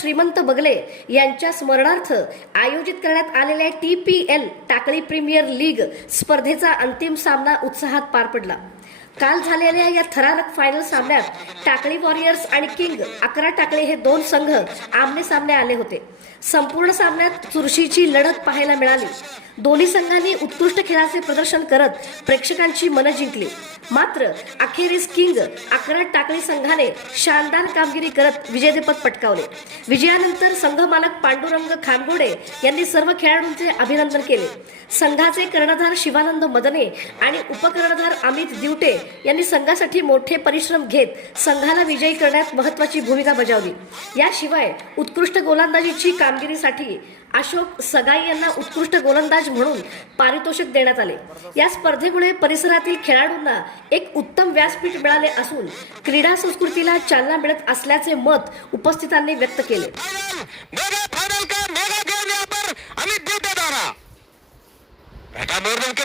श्रीमंत बगले यांच्या स्मरणार्थ आयोजित करण्यात आलेल्या TPL टाकळी प्रीमियर लीग स्पर्धेचा अंतिम सामना उत्साहात पार पडला। काल झालेल्या या थरारक फायनल सामन्यात टाकळी वॉरियर्स आणि किंग 11 टाकळी हे दोन संघ आमने सामने आले होते। संपूर्ण सामन्यात चुरशीची लढत पाहायला मिळाली। दोन्ही संघांनी उत्कृष्ट खेळाचे प्रदर्शन करत प्रेक्षकांची मनं जिंकली। मात्र अखेरीस किंग 11 टाकळी संघाने शानदार कामगिरी करत विजेतेपद पटकावले। विजयानंतर संघ मालक पांडुरंग खानगोडे यांनी सर्व खेळाडूंचे अभिनंदन केले। संघाचे कर्णधार शिवानंद मदने आणि उपकर्णधार अमित दिवटे यांनी संघासाठी मोठे परिश्रम घेत संघाला विजयी करण्यात महत्त्वाची भूमिका बजावली। याशिवाय उत्कृष्ट गोलंदाजीची कामगिरीसाठी अशोक सगाई यांना उत्कृष्ट गोलंदाज म्हणून पारितोषिक देण्यात आले। या स्पर्धेमुळे परिसरातील खेळाडूंना एक उत्तम व्यासपीठ मिळाले असून क्रीडा संस्कृतीला चालना मिळत असल्याचे मत उपस्थितांनी व्यक्त केले। अमित दिवटे द्वारा बेटा मोर के